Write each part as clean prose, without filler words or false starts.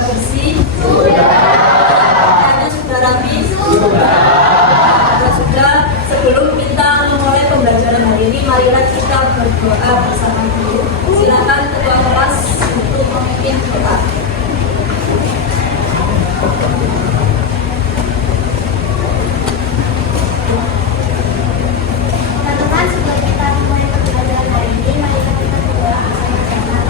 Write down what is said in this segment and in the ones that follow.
sudah bersih? Sudah. Pakaiannya sudah rapi? Sudah. Sebelum kita memulai pembelajaran hari ini, marilah kita berdoa bersama dulu. Silakan ketua kelas untuk memimpin doa. Teman-teman, sebelum kita mulai pembelajaran hari ini, mari kita berdoa bersama-sama.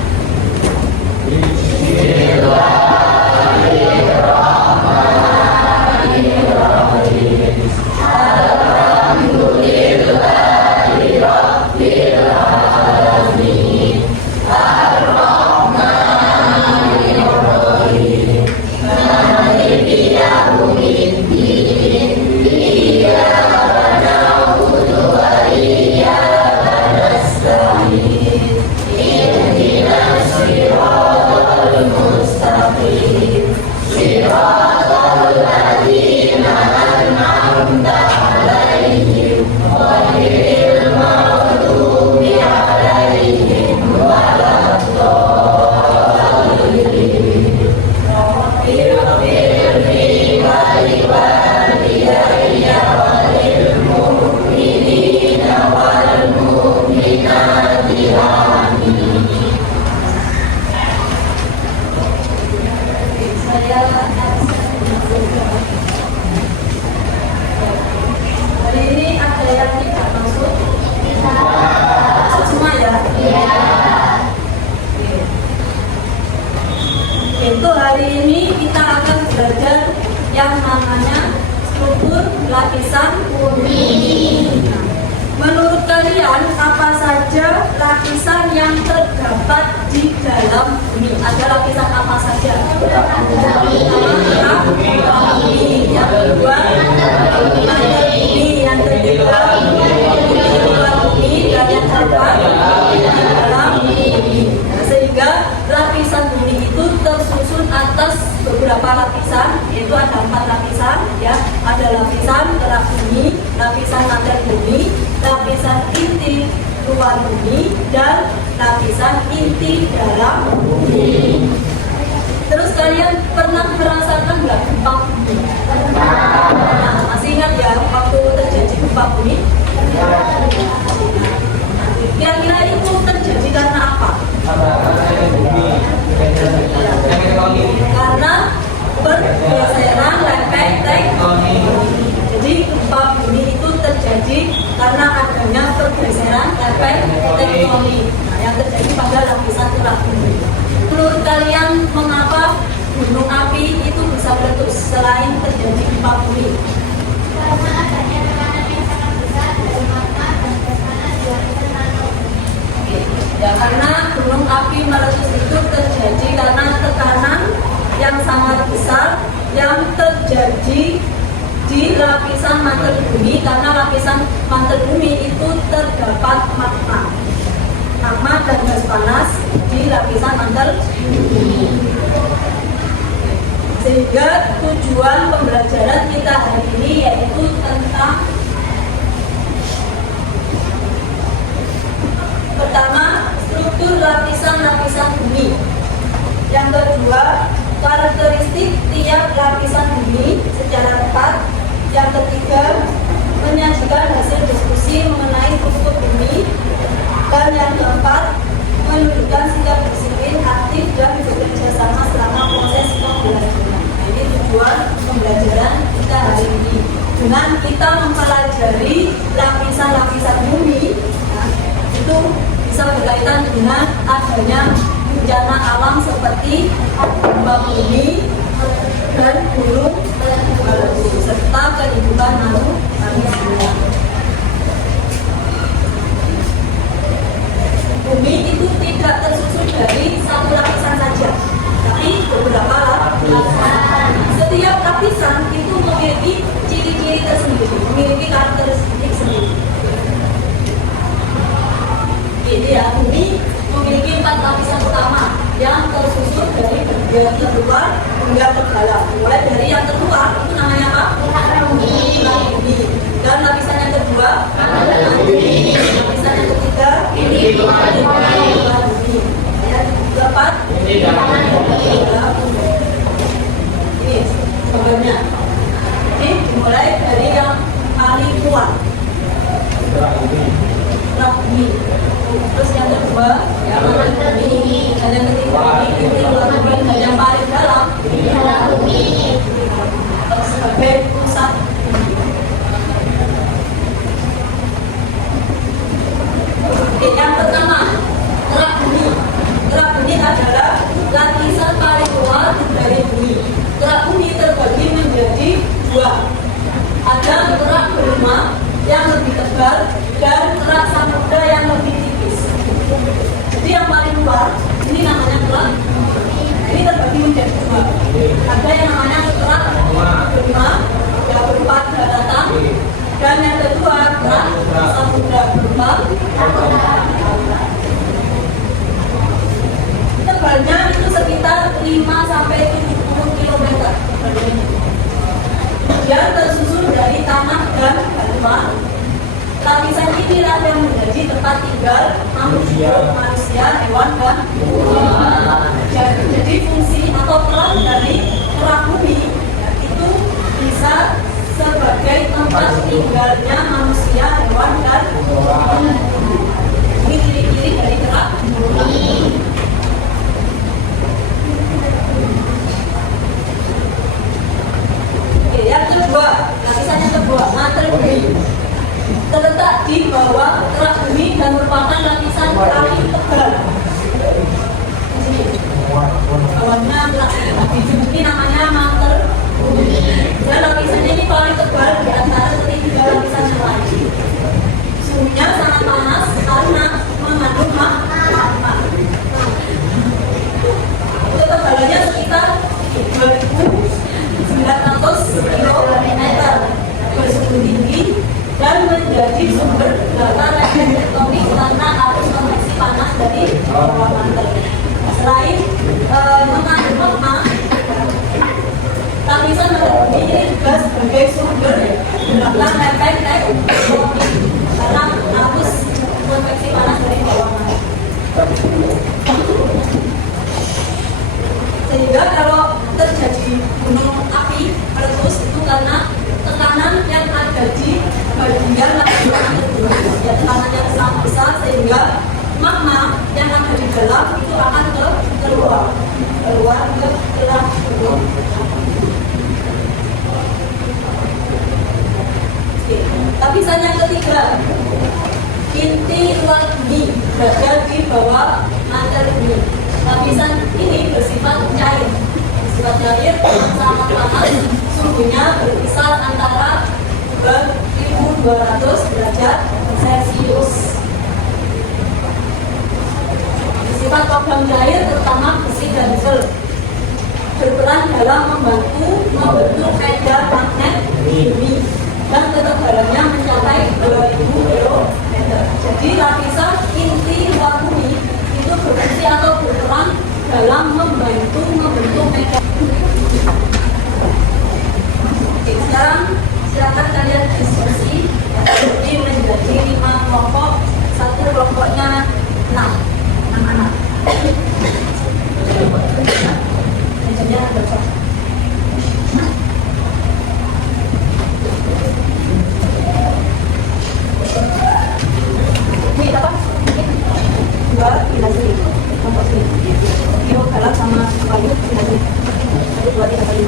Hari ini ada yang tidak masuk? Masuk semua ya? Untuk hari ini kita akan belajar yang namanya struktur lapisan bumi. Menurut kalian, apa saja lapisan yang terdapat di dalam bumi? Ada lapisan apa saja? Pertama, bumi. Yang kedua, mantel bumi. Yang ketiga, bumi di luar bumi. Dan yang keempat, di dalam bumi. Sehingga lapisan bumi itu tersusun atas beberapa lapisan, yaitu ada 4 lapisan, ya. Ada lapisan kerak bumi, lapisan mantel bumi, lapisan inti luar bumi, dan lapisan inti dalam bumi. Terus kalian pernah merasakan nggak gempa bumi? Nah, masih ingat ya waktu terjadi gempa bumi? Kira-kira itu terjadi karena apa? Karena pergeseran lepek tektonik. Jadi gempa bumi itu terjadi karena adanya pergeseran lepek tektonik. Nah, yang terjadi pada lapisan kerak bumi. Menurut kalian, mengapa gunung api itu bisa meletus selain terjadi gempa bumi? Karena adanya tekanan yang sangat besar dari magma dan gas panas di lapisan mantel. Ya, karena gunung api meletus itu terjadi karena tekanan yang sangat besar yang terjadi di lapisan mantel bumi, karena lapisan mantel bumi itu terdapat magma dan gas panas di lapisan mantel bumi. Sehingga tujuan pembelajaran kita hari ini yaitu tentang pertama, struktur lapisan-lapisan bumi. Yang kedua, karakteristik tiap lapisan bumi secara tepat. Yang ketiga, menyajikan hasil diskusi mengenai struktur bumi. Dan yang keempat, menunjukkan sikap disiplin, aktif, dan bekerja sama selama proses pembelajaran. Ini tujuan pembelajaran kita hari ini. Dengan kita mempelajari lapisan-lapisan bumi, nah, itu bisa berkaitan dengan adanya bencana alam seperti gempa bumi dan gunung meletus serta kehidupan manusia. Bumi itu tidak tersusun dari satu lapisan saja, tapi beberapa lapisan. Setiap lapisan itu memiliki ciri-ciri tersendiri, memiliki karakteristik sendiri. Ini ya, bumi memiliki 4 lapisan utama yang tersusun dari bagian terluar hingga terdalam. Mulai dari yang terluar itu namanya apa? Kerak bumi. Dan lapisan yang kedua, bumi. Lapisan yang ketiga, luar bumi. Yang keempat, dalam bumi. sebagai pusat. Oke, yang pertama, gerak bumi. Gerak bumi adalah lapisan paling luar dari bumi. Gerak bumi terbagi menjadi dua. Ada gerak berma yang lebih tebal dan gerak samudra yang lebih tipis. Jadi yang paling luar ini namanya gerak. Ini terbagi menjadi dua. Ada yang namanya gerak berma yang berupa daratan, dan yang kedua gerak samudra berupa tebalnya itu sekitar 5 sampai 70 km. Dia tersusun dari tanah dan batu. Lapisan inilah yang menjadi tempat tinggal manusia, hewan, dan tumbuhan. Jadi fungsi atau peran dari gerak bumi itu bisa sebagai tempat tinggalnya manusia, hewan, dan tumbuhan. Ini ciri-ciri dari gerak bumi. Oke, yang kedua, lapisan yang kedua, mantel bumi. Terletak di bawah gerak bumi dan merupakan lapisan paling tebal. Bawahnya ini namanya mantel bumi. Dan lapisan ini paling tebal di antara ketiga lapisan yang lain. Suhunya sangat panas karena mengandung magma. Ketebalannya sekitar 2.900 km bersuhu tinggi dan menjadi sumber data tektonik karena arus konveksi panas dari bawah mantel. Selain mengandung magma, lapisan mantel bumi ini juga sebagai sumber gerakan efek tektonik karena arus konveksi panas dari bawah mantel. Sehingga kalau terjadi gunung api meletus itu karena tekanan yang ada di bagian lapisan tersebut, ya, tekanan yang sangat besar sehingga magma yang ada di dalam itu akan keluar ke dalam gunung. Lapisan yang ketiga, inti luar bumi berada di bawah mantel bumi. Lapisan ini bersifat cair, sangat panas, suhunya berkisar antara 1200 derajat Celcius. Sifat logam cair terutama besi dan nikel berperan dalam membentuk medan magnet bumi dan ketebalannya mencapai 2000 km. Jadi lapisan inti luar bumi itu berfungsi atau berperan dalam membentuk medan. Oke, sekarang silakan kalian diskusi. Jadi menjadi 5 kelompok, satu kelompoknya 6 anak. Meja besar. Ini apa? Dua pindah sini, kelompok sini. Kilo galak sama kayu pindah sini. Dua tidak kali.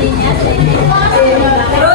Terus